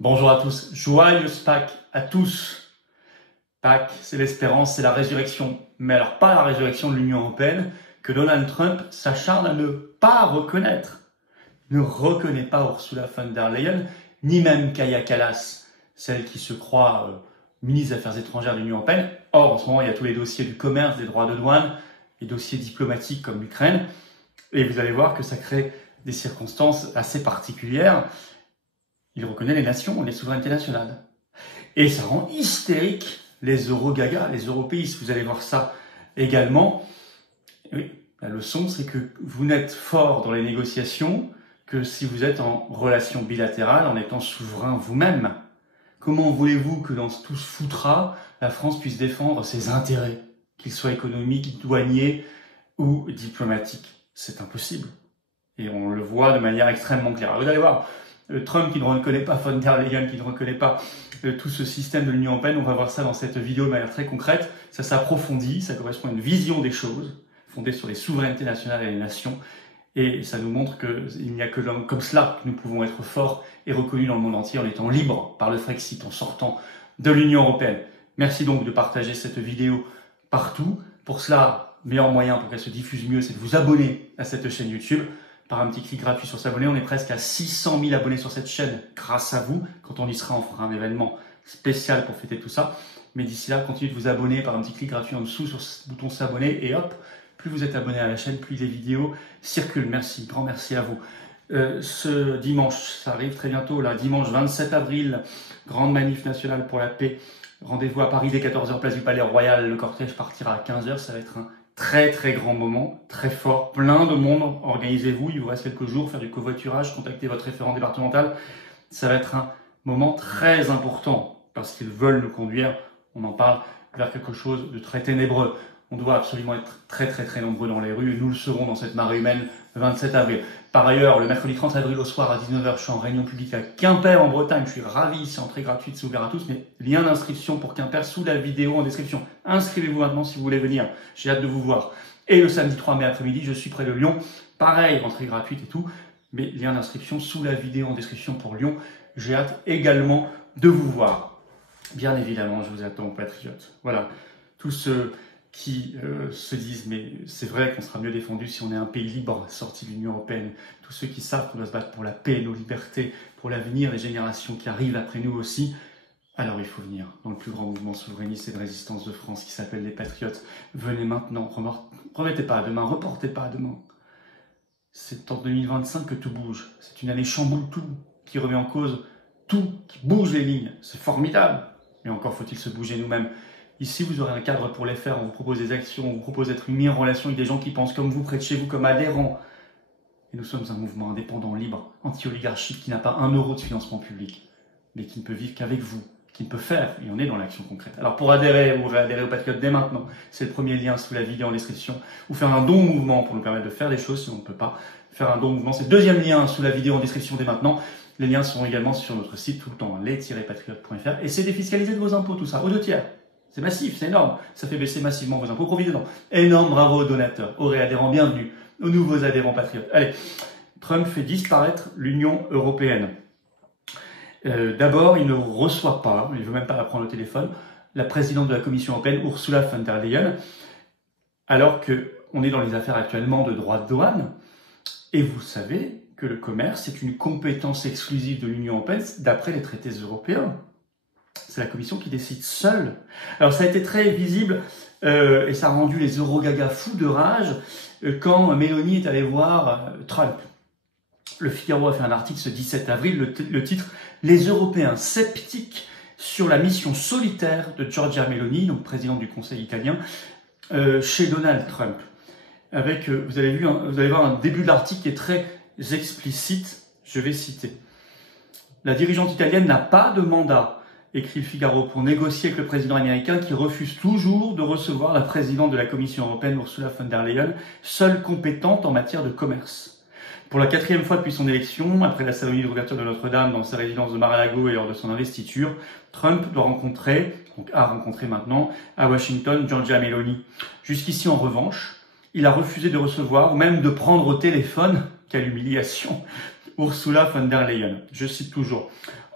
Bonjour à tous, joyeuse Pâques à tous. Pâques, c'est l'espérance, c'est la résurrection. Mais alors pas la résurrection de l'Union européenne que Donald Trump s'acharne à ne pas reconnaître. Ne reconnaît pas Ursula von der Leyen, ni même Kaja Kallas, celle qui se croit ministre des Affaires étrangères de l'Union européenne. Or, en ce moment, il y a tous les dossiers du commerce, des droits de douane, les dossiers diplomatiques comme l'Ukraine. Et vous allez voir que ça crée des circonstances assez particulières. Il reconnaît les nations, les souverainetés nationales. Et ça rend hystérique les eurogagas, les européistes. Vous allez voir ça également. Oui, la leçon, c'est que vous n'êtes fort dans les négociations que si vous êtes en relation bilatérale, en étant souverain vous-même. Comment voulez-vous que dans tout ce foutra, la France puisse défendre ses intérêts, qu'ils soient économiques, douaniers ou diplomatiques? C'est impossible. Et on le voit de manière extrêmement claire. Alors vous allez voir, Trump qui ne reconnaît pas von der Leyen, qui ne reconnaît pas tout ce système de l'Union européenne, on va voir ça dans cette vidéo de manière très concrète. Ça s'approfondit, ça correspond à une vision des choses, fondée sur les souverainetés nationales et les nations. Et ça nous montre qu'il n'y a que comme cela que nous pouvons être forts et reconnus dans le monde entier en étant libres par le Frexit, en sortant de l'Union européenne. Merci donc de partager cette vidéo partout. Pour cela, le meilleur moyen pour qu'elle se diffuse mieux, c'est de vous abonner à cette chaîne YouTube. Par un petit clic gratuit sur s'abonner, on est presque à 600 000 abonnés sur cette chaîne grâce à vous. Quand on y sera, on fera un événement spécial pour fêter tout ça. Mais d'ici là, continuez de vous abonner par un petit clic gratuit en dessous sur ce bouton s'abonner et hop, plus vous êtes abonné à la chaîne, plus les vidéos circulent. Merci, grand merci à vous. Ce dimanche, ça arrive très bientôt, là, dimanche 27 avril, grande manif nationale pour la paix. Rendez-vous à Paris dès 14h, place du Palais Royal. Le cortège partira à 15h, ça va être un très grand moment, très fort, plein de monde. Organisez-vous, il vous reste quelques jours, faire du covoiturage, contactez votre référent départemental. Ça va être un moment très important parce qu'ils veulent nous conduire, on en parle, vers quelque chose de très ténébreux. On doit absolument être très nombreux dans les rues et nous le serons dans cette marée humaine le 27 avril. Par ailleurs, le mercredi 30 avril au soir à 19h, je suis en réunion publique à Quimper en Bretagne. Je suis ravi, c'est entrée gratuite, c'est ouvert à tous, mais lien d'inscription pour Quimper sous la vidéo en description. Inscrivez-vous maintenant si vous voulez venir, j'ai hâte de vous voir. Et le samedi 3 mai après-midi, je suis près de Lyon. Pareil, entrée gratuite et tout, mais lien d'inscription sous la vidéo en description pour Lyon. J'ai hâte également de vous voir. Bien évidemment, je vous attends, patriotes. Voilà, tous ceux qui se disent mais c'est vrai qu'on sera mieux défendu si on est un pays libre sorti de l'Union européenne. Tous ceux qui savent qu'on doit se battre pour la paix, nos libertés, pour l'avenir, les générations qui arrivent après nous aussi. Alors il faut venir dans le plus grand mouvement souverainiste et de résistance de France qui s'appelle les Patriotes. Venez maintenant, remettez pas à demain, reportez pas à demain. C'est en 2025 que tout bouge. C'est une année chamboule tout, qui remet en cause tout, qui bouge les lignes. C'est formidable. Mais encore faut-il se bouger nous-mêmes. Ici, vous aurez un cadre pour les faire, on vous propose des actions, on vous propose d'être mis en relation avec des gens qui pensent comme vous, près de chez vous, comme adhérents. Et nous sommes un mouvement indépendant, libre, anti-oligarchique, qui n'a pas un euro de financement public, mais qui ne peut vivre qu'avec vous, qui ne peut faire, et on est dans l'action concrète. Alors pour adhérer ou réadhérer aux Patriotes dès maintenant, c'est le premier lien sous la vidéo en description, ou faire un don au mouvement pour nous permettre de faire des choses si on ne peut pas faire un don au mouvement. C'est le deuxième lien sous la vidéo en description dès maintenant. Les liens sont également sur notre site tout le temps, les-patriotes.fr, et c'est défiscalisé de vos impôts, tout ça, aux 2/3. C'est massif, c'est énorme. Ça fait baisser massivement vos impôts. Profitez-en. Énorme bravo aux donateurs, aux réadhérents, bienvenue, aux nouveaux adhérents patriotes. Allez, Trump fait disparaître l'Union européenne. D'abord, il ne reçoit pas, il ne veut même pas la prendre au téléphone, la présidente de la Commission européenne, Ursula von der Leyen, alors qu'on est dans les affaires actuellement de droits de douane. Et vous savez que le commerce est une compétence exclusive de l'Union européenne d'après les traités européens. C'est la Commission qui décide seule. Alors ça a été très visible et ça a rendu les eurogagas fous de rage quand Meloni est allée voir Trump. Le Figaro a fait un article ce 17 avril, le titre « Les Européens sceptiques sur la mission solitaire de Giorgia Meloni », donc présidente du Conseil italien, chez Donald Trump. Avec, vous allez voir un début de l'article qui est très explicite, je vais citer. « La dirigeante italienne n'a pas de mandat », écrit le Figaro, pour négocier avec le président américain qui refuse toujours de recevoir la présidente de la Commission européenne, Ursula von der Leyen, seule compétente en matière de commerce. Pour la 4e fois depuis son élection, après la cérémonie d'ouverture de Notre-Dame dans sa résidence de Mar-a-Lago et lors de son investiture, Trump a rencontré maintenant à Washington Giorgia Meloni. Jusqu'ici, en revanche, il a refusé de recevoir ou même de prendre au téléphone, quelle humiliation, Ursula von der Leyen. Je cite toujours.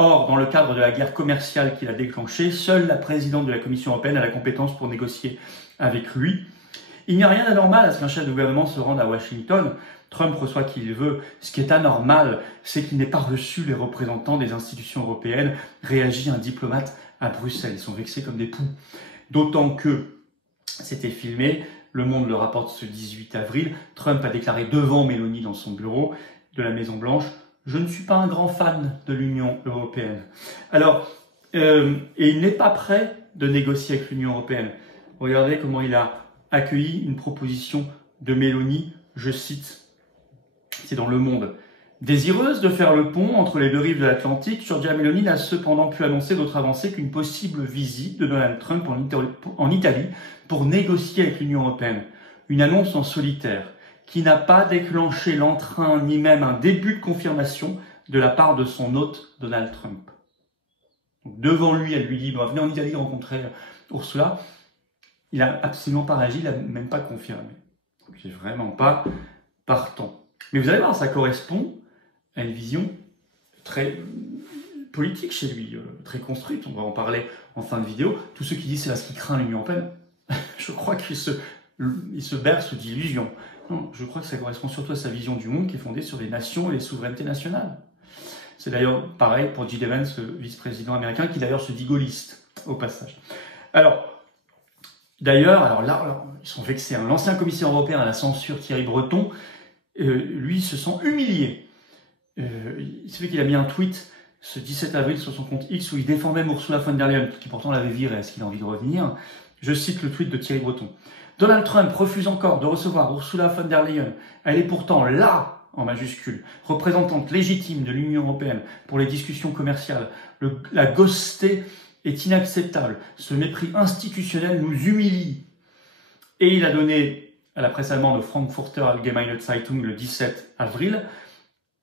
Or, dans le cadre de la guerre commerciale qu'il a déclenchée, seule la présidente de la Commission européenne a la compétence pour négocier avec lui. Il n'y a rien d'anormal à ce qu'un chef de gouvernement se rende à Washington. Trump reçoit qui il veut. Ce qui est anormal, c'est qu'il n'ait pas reçu les représentants des institutions européennes, réagit un diplomate à Bruxelles. Ils sont vexés comme des poux. D'autant que c'était filmé, Le Monde le rapporte ce 18 avril, Trump a déclaré devant Mélanie dans son bureau de la Maison-Blanche « Je ne suis pas un grand fan de l'Union européenne ». Alors, et il n'est pas prêt de négocier avec l'Union européenne. Regardez comment il a accueilli une proposition de Mélanie, je cite, c'est dans Le Monde. Désireuse de faire le pont entre les deux rives de l'Atlantique, Giorgia Meloni n'a cependant pu annoncer d'autres avancées qu'une possible visite de Donald Trump en Italie pour négocier avec l'Union européenne. Une annonce en solitaire qui n'a pas déclenché l'entrain ni même un début de confirmation de la part de son hôte Donald Trump. Donc, devant lui, elle lui dit « Venez en Italie rencontrer Ursula ». Il n'a absolument pas réagi, il n'a même pas confirmé. Donc, il n'est vraiment pas partant. Mais vous allez voir, ça correspond à une vision très politique chez lui, très construite. On va en parler en fin de vidéo. Tous ceux qui disent c'est parce qu'il craint l'Union européenne, je crois qu'ils se bercent d'illusions. Non, je crois que ça correspond surtout à sa vision du monde qui est fondée sur les nations et les souverainetés nationales. C'est d'ailleurs pareil pour J.D. Vance, le vice-président américain, qui d'ailleurs se dit gaulliste, au passage. D'ailleurs, là, ils sont vexés. L'ancien commissaire européen à la censure, Thierry Breton, lui, se sent humilié. Il se fait qu'il a mis un tweet ce 17 avril sur son compte X où il défendait Ursula von der Leyen, qui pourtant l'avait viré. Est-ce qu'il a envie de revenir? Je cite le tweet de Thierry Breton. Donald Trump refuse encore de recevoir Ursula von der Leyen. Elle est pourtant là, en majuscule, représentante légitime de l'Union européenne pour les discussions commerciales. La ghosté est inacceptable. Ce mépris institutionnel nous humilie. Et il a donné à la presse allemande, au Frankfurter Allgemeine Zeitung, le 17 avril,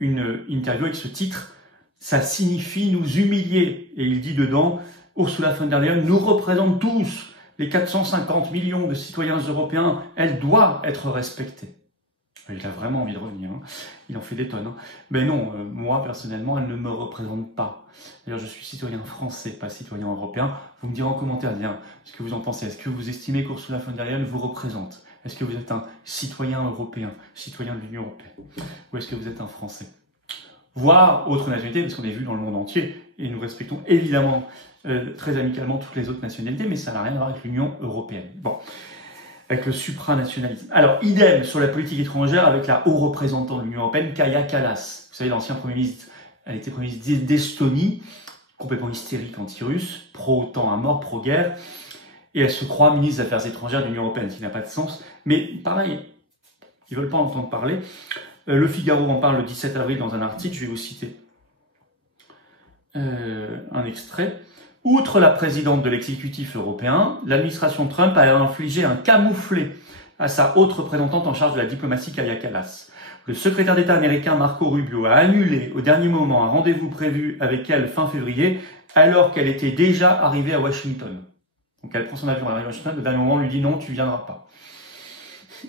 une interview avec ce titre « Ça signifie nous humilier ». Et il dit dedans « Ursula von der Leyen nous représente tous, les 450 millions de citoyens européens, elle doit être respectée ». Il a vraiment envie de revenir, hein. Il en fait des tonnes. Hein. Mais non, moi personnellement, elle ne me représente pas. D'ailleurs, je suis citoyen français, pas citoyen européen. Vous me direz en commentaire bien ce que vous en pensez. Est-ce que vous estimez qu'Ursula von der Leyen vous représente? Est-ce que vous êtes un citoyen européen, citoyen de l'Union européenne? Ou est-ce que vous êtes un Français? Voire autre nationalité, parce qu'on est vu dans le monde entier, et nous respectons évidemment très amicalement toutes les autres nationalités, mais ça n'a rien à voir avec l'Union européenne. Bon, avec le supranationalisme. Alors, idem sur la politique étrangère avec la haut représentante de l'Union européenne, Kaja Kallas. Vous savez, l'ancien Premier ministre, elle était Premier ministre d'Estonie, complètement hystérique anti-russe, pro-OTAN à mort, pro-guerre, et elle se croit ministre des Affaires étrangères de l'Union européenne, ce qui n'a pas de sens. Mais pareil, ils ne veulent pas en entendre parler. Le Figaro en parle le 17 avril dans un article, je vais vous citer un extrait. Outre la présidente de l'exécutif européen, l'administration Trump a infligé un camouflet à sa haute représentante en charge de la diplomatie, Kaja Kallas. Le secrétaire d'État américain Marco Rubio a annulé au dernier moment un rendez-vous prévu avec elle fin février, alors qu'elle était déjà arrivée à Washington. Donc elle prend son avion, elle arrive à Washington, le dernier moment on lui dit non, tu ne viendras pas.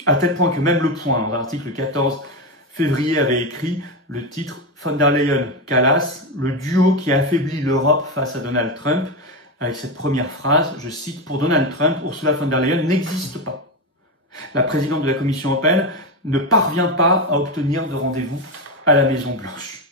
À tel point que même Le Point, dans l'article 14 février, avait écrit le titre von der Leyen-Kallas, le duo qui affaiblit l'Europe face à Donald Trump, avec cette première phrase, je cite, pour Donald Trump, Ursula von der Leyen n'existe pas. La présidente de la Commission européenne ne parvient pas à obtenir de rendez-vous à la Maison-Blanche.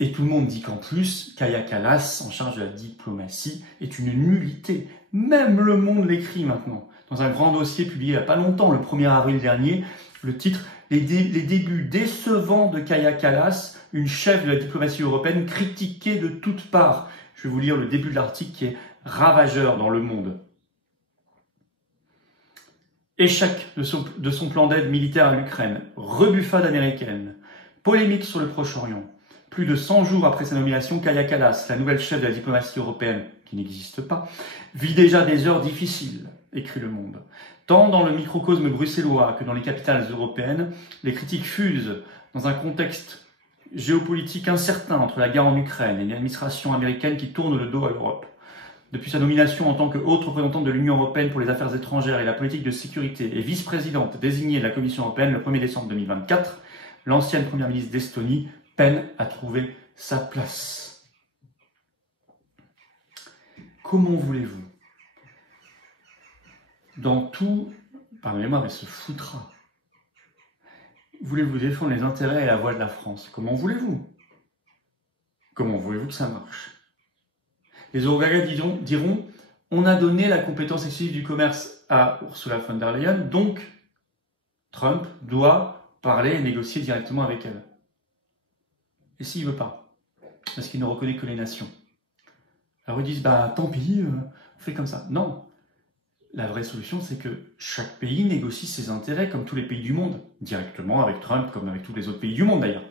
Et tout le monde dit qu'en plus, Kaja Kallas, en charge de la diplomatie, est une nullité. Même Le Monde l'écrit maintenant. Dans un grand dossier publié il n'y a pas longtemps, le 1er avril dernier, le titre « Les débuts décevants de Kaja Kallas, une chef de la diplomatie européenne critiquée de toutes parts ». Je vais vous lire le début de l'article qui est ravageur dans Le Monde. Échec de son plan d'aide militaire à l'Ukraine, rebuffade américaine, polémique sur le Proche-Orient. Plus de 100 jours après sa nomination, Kaja Kallas, la nouvelle chef de la diplomatie européenne, qui n'existe pas, vit déjà des heures difficiles, écrit Le Monde. Tant dans le microcosme bruxellois que dans les capitales européennes, les critiques fusent dans un contexte géopolitique incertain entre la guerre en Ukraine et une administration américaine qui tourne le dos à l'Europe. Depuis sa nomination en tant que haute représentante de l'Union européenne pour les affaires étrangères et la politique de sécurité et vice-présidente désignée de la Commission européenne le 1er décembre 2024, l'ancienne première ministre d'Estonie peine à trouver sa place. Comment voulez-vous, dans tout, pardonnez-moi, mais se foutra, voulez-vous défendre les intérêts et la voix de la France? Comment voulez-vous? Comment voulez-vous que ça marche? Les Européens diront, on a donné la compétence exclusive du commerce à Ursula von der Leyen, donc Trump doit parler et négocier directement avec elle. Et s'il ne veut pas? Parce qu'il ne reconnaît que les nations. Alors ils disent, tant pis, on fait comme ça. Non. La vraie solution, c'est que chaque pays négocie ses intérêts comme tous les pays du monde, directement avec Trump, comme avec tous les autres pays du monde d'ailleurs.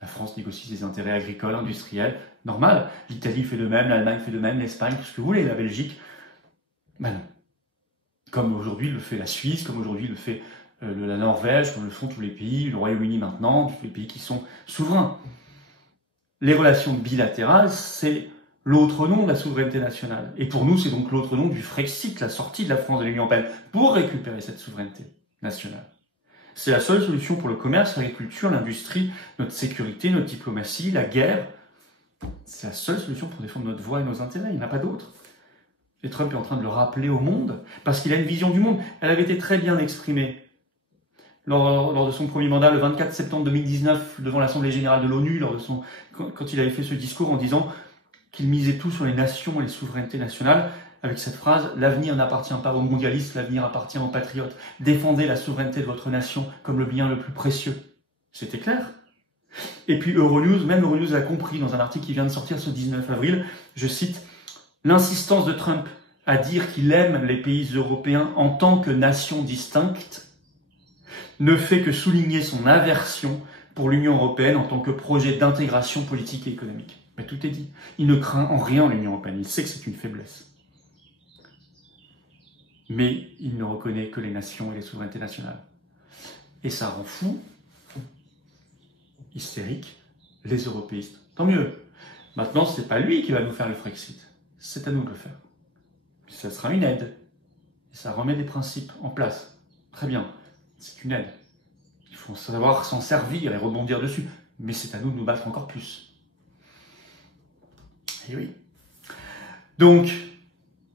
La France négocie ses intérêts agricoles, industriels, normal. L'Italie fait de même, l'Allemagne fait de même, l'Espagne, tout ce que vous voulez, la Belgique. Non. Comme aujourd'hui le fait la Suisse, comme aujourd'hui le fait la Norvège, comme le font tous les pays, le Royaume-Uni maintenant, tous les pays qui sont souverains. Les relations bilatérales, c'est l'autre nom de la souveraineté nationale. Et pour nous, c'est donc l'autre nom du Frexit, la sortie de la France de l'Union européenne, pour récupérer cette souveraineté nationale. C'est la seule solution pour le commerce, l'agriculture, l'industrie, notre sécurité, notre diplomatie, la guerre. C'est la seule solution pour défendre notre voix et nos intérêts, il n'y en a pas d'autre. Et Trump est en train de le rappeler au monde, parce qu'il a une vision du monde. Elle avait été très bien exprimée lors de son premier mandat, le 24 septembre 2019, devant l'Assemblée Générale de l'ONU, quand il avait fait ce discours en disant qu'il misait tout sur les nations et les souverainetés nationales, avec cette phrase « L'avenir n'appartient pas aux mondialistes, l'avenir appartient aux patriotes. Défendez la souveraineté de votre nation comme le bien le plus précieux. » C'était clair. Et puis Euronews, même Euronews a compris dans un article qui vient de sortir ce 19 avril, je cite, « L'insistance de Trump à dire qu'il aime les pays européens en tant que nation distincte ne fait que souligner son aversion pour l'Union européenne en tant que projet d'intégration politique et économique. » Mais tout est dit. Il ne craint en rien l'Union européenne. Il sait que c'est une faiblesse. Mais il ne reconnaît que les nations et les souverainetés nationales. Et ça rend fou, hystérique, les européistes. Tant mieux. Maintenant, ce n'est pas lui qui va nous faire le Frexit. C'est à nous de le faire. Puis ça sera une aide. Et ça remet des principes en place. Très bien. C'est une aide. Il faut savoir s'en servir et rebondir dessus. Mais c'est à nous de nous battre encore plus. Et oui. Donc,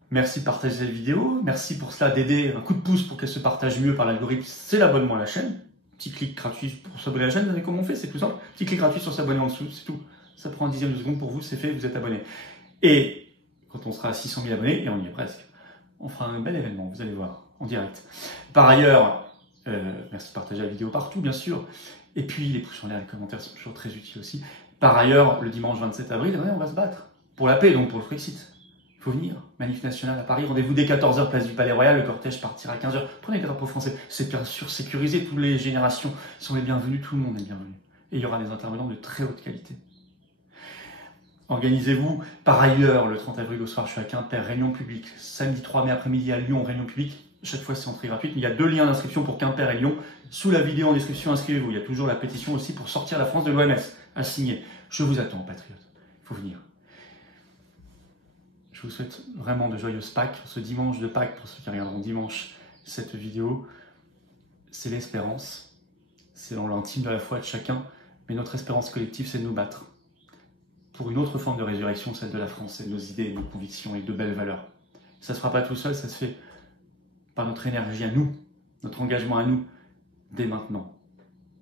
merci de partager cette vidéo. Merci pour cela d'aider un coup de pouce pour qu'elle se partage mieux par l'algorithme. C'est l'abonnement à la chaîne. Petit clic gratuit pour s'abonner à la chaîne. Vous savez comment on fait? C'est tout simple. Petit clic gratuit sur s'abonner en dessous. C'est tout. Ça prend un dixième de seconde pour vous. C'est fait. Vous êtes abonné. Et quand on sera à 600 000 abonnés, et on y est presque, on fera un bel événement. Vous allez voir en direct. Par ailleurs, merci de partager la vidéo partout, bien sûr. Et puis, les pouces en l'air, les commentaires sont toujours très utiles aussi. Par ailleurs, le dimanche 27 avril, on va se battre. Pour la paix, donc pour le Frexit. Il faut venir. Manif nationale à Paris. Rendez-vous dès 14h, place du Palais Royal. Le cortège partira à 15h. Prenez les drapeaux français. C'est bien sûr sécurisé. Toutes les générations sont les bienvenues. Tout le monde est bienvenu. Et il y aura des intervenants de très haute qualité. Organisez-vous. Par ailleurs, le 30 avril au soir, je suis à Quimper, réunion publique. Samedi 3 mai après-midi à Lyon, réunion publique. Chaque fois, c'est entrée gratuite. Il y a 2 liens d'inscription pour Quimper et Lyon. Sous la vidéo en description, inscrivez-vous. Il y a toujours la pétition aussi pour sortir la France de l'OMS à signer. Je vous attends, patriotes. Il faut venir. Je vous souhaite vraiment de joyeuses Pâques. Ce dimanche de Pâques, pour ceux qui regarderont dimanche cette vidéo, c'est l'espérance. C'est dans l'intime de la foi de chacun. Mais notre espérance collective, c'est de nous battre pour une autre forme de résurrection, celle de la France, c'est de nos idées, de nos convictions et de belles valeurs. Ça ne se fera pas tout seul, ça se fait par notre énergie à nous, notre engagement à nous, dès maintenant.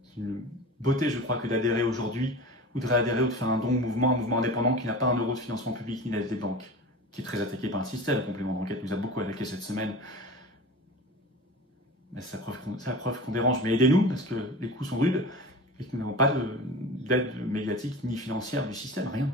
C'est une beauté, je crois, que d'adhérer aujourd'hui, ou de réadhérer ou de faire un don au mouvement, un mouvement indépendant qui n'a pas un euro de financement public ni d'aide des banques, qui est très attaqué par un système. Le complément d'enquête nous a beaucoup attaqué cette semaine. C'est la preuve qu'on dérange, mais aidez-nous, parce que les coûts sont rudes, et que nous n'avons pas d'aide médiatique ni financière du système, rien.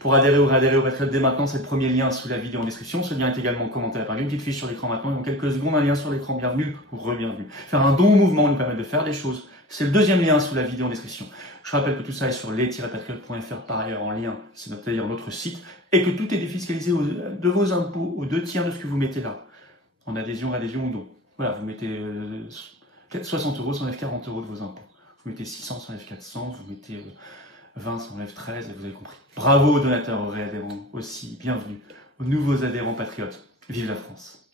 Pour adhérer ou réadhérer au Patriote dès maintenant, c'est le premier lien sous la vidéo en description. Ce lien est également commenté par une petite fiche sur l'écran maintenant, et dans quelques secondes, un lien sur l'écran. Bienvenue ou re-bienvenue. Faire un don au mouvement nous permet de faire des choses. C'est le deuxième lien sous la vidéo en description. Je rappelle que tout ça est sur les-patriotes.fr par ailleurs en lien, c'est d'ailleurs notre site, et que tout est défiscalisé de vos impôts aux 2 tiers de ce que vous mettez là, en adhésion, ou don. Voilà, vous mettez 60 euros, ça enlève 40 euros de vos impôts. Vous mettez 600, ça enlève 400, vous mettez 20, ça enlève 13, et vous avez compris. Bravo aux donateurs, aux réadhérents aussi, bienvenue aux nouveaux adhérents patriotes. Vive la France!